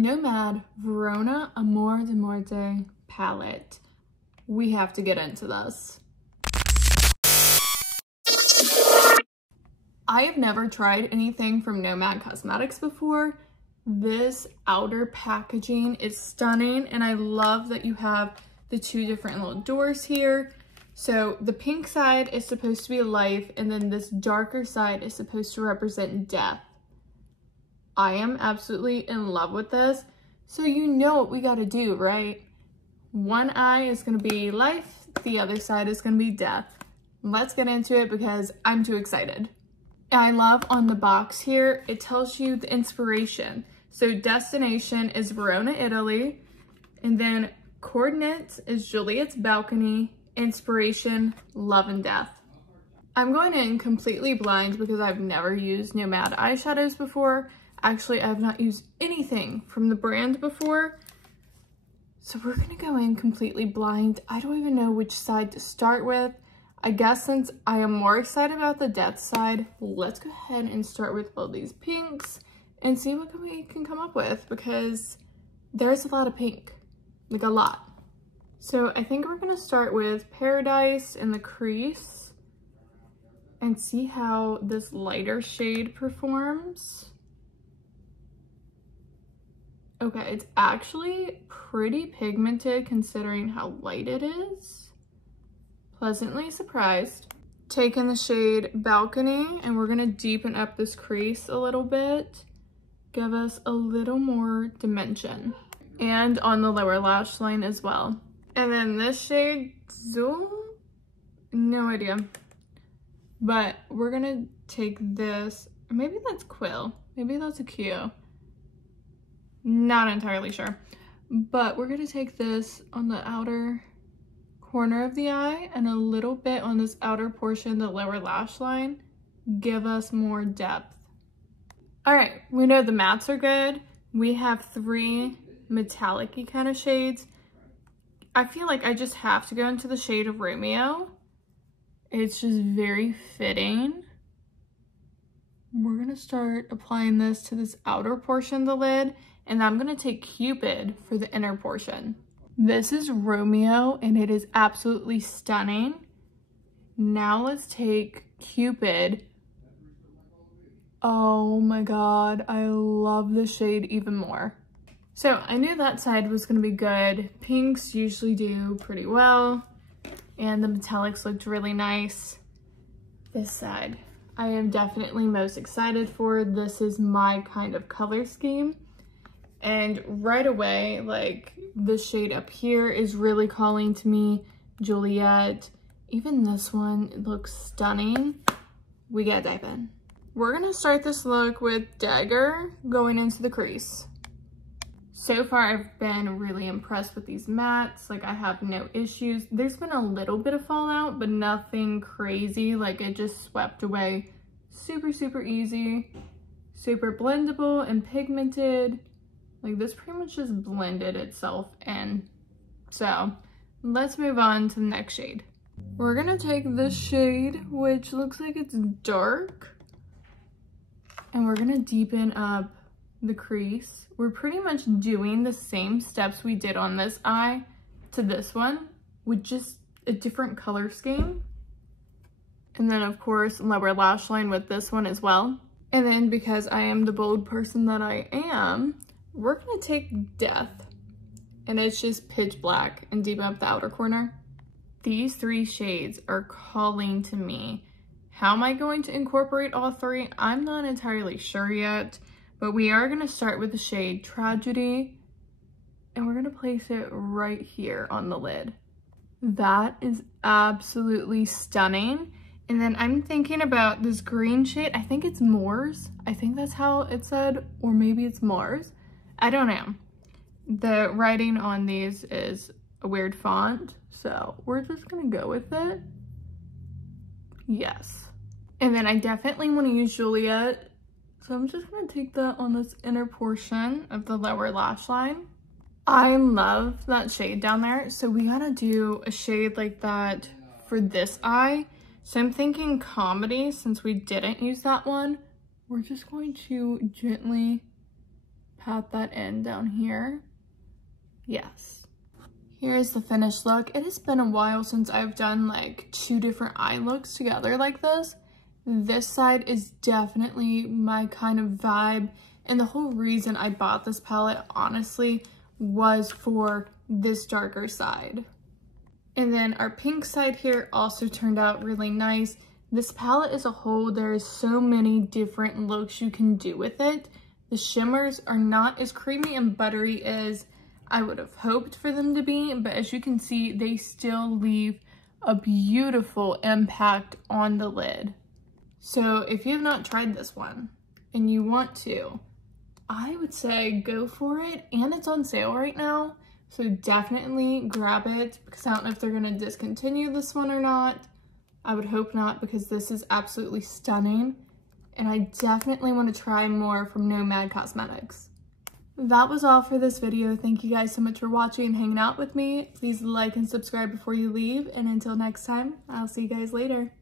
Nomad Verona Amor de Morte palette. We have to get into this. I have never tried anything from Nomad Cosmetics before. This outer packaging is stunning, and I love that you have the two different little doors here. So the pink side is supposed to be life, and then this darker side is supposed to represent death. I am absolutely in love with this. So you know what we gotta do, right? One eye is gonna be life, the other side is gonna be death. Let's get into it because I'm too excited. I love on the box here, it tells you the inspiration. So destination is Verona, Italy, and then coordinates is Juliet's balcony, inspiration, love and death. I'm going in completely blind because I've never used Nomad eyeshadows before. Actually, I have not used anything from the brand before. So we're gonna go in completely blind. I don't even know which side to start with. I guess since I am more excited about the death side, let's go ahead and start with all these pinks and see what we can come up with, because there's a lot of pink, like a lot. So I think we're gonna start with Paradise in the crease and see how this lighter shade performs. Okay, it's actually pretty pigmented considering how light it is. Pleasantly surprised. Taking the shade Balcony, and we're gonna deepen up this crease a little bit. Give us a little more dimension. And on the lower lash line as well. And then this shade, Zoom, no idea. But we're gonna take this, maybe that's Quill, maybe that's a Q. Not entirely sure. But we're gonna take this on the outer corner of the eye and a little bit on this outer portion, the lower lash line, give us more depth. All right, we know the mattes are good. We have three metallic-y kind of shades. I feel like I just have to go into the shade of Romeo. It's just very fitting. We're gonna start applying this to this outer portion of the lid, and I'm gonna take Cupid for the inner portion. This is Romeo, and it is absolutely stunning. Now let's take Cupid. Oh my God, I love this shade even more. So I knew that side was gonna be good. Pinks usually do pretty well, and the metallics looked really nice. This side, I am definitely most excited for. This is my kind of color scheme. And right away, like this shade up here is really calling to me, Juliet. Even this one looks stunning. We gotta dive in. We're gonna start this look with Dagger going into the crease. So far, I've been really impressed with these mattes. Like, I have no issues. There's been a little bit of fallout, but nothing crazy. Like, it just swept away super, super easy. Super blendable and pigmented. Like, this pretty much just blended itself in. So, let's move on to the next shade. We're gonna take this shade, which looks like it's dark, and we're gonna deepen up the crease. We're pretty much doing the same steps we did on this eye to this one, with just a different color scheme. And then, of course, lower lash line with this one as well. And then, because I am the bold person that I am, we're gonna take Death, and it's just pitch black, and deepen up the outer corner. These three shades are calling to me. How am I going to incorporate all three? I'm not entirely sure yet, but we are gonna start with the shade Tragedy, and we're gonna place it right here on the lid. That is absolutely stunning. And then I'm thinking about this green shade. I think it's Moors. I think that's how it said, or maybe it's Mars. I don't know. The writing on these is a weird font, so we're just gonna go with it. Yes. And then I definitely want to use Juliet, so I'm just gonna take that on this inner portion of the lower lash line. I love that shade down there, so we gotta do a shade like that for this eye. So I'm thinking Comedy, since we didn't use that one. We're just going to gently pat that in down here. Yes. Here's the finished look. It has been a while since I've done like 2 different eye looks together like this. This side is definitely my kind of vibe, and the whole reason I bought this palette, honestly, was for this darker side. And then our pink side here also turned out really nice. This palette as a whole, there is so many different looks you can do with it. The shimmers are not as creamy and buttery as I would have hoped for them to be, but as you can see, they still leave a beautiful impact on the lid. So if you have not tried this one and you want to, I would say go for it, and it's on sale right now. So definitely grab it, because I don't know if they're gonna discontinue this one or not. I would hope not, because this is absolutely stunning. And I definitely want to try more from Nomad Cosmetics. That was all for this video. Thank you guys so much for watching and hanging out with me. Please like and subscribe before you leave. And until next time, I'll see you guys later.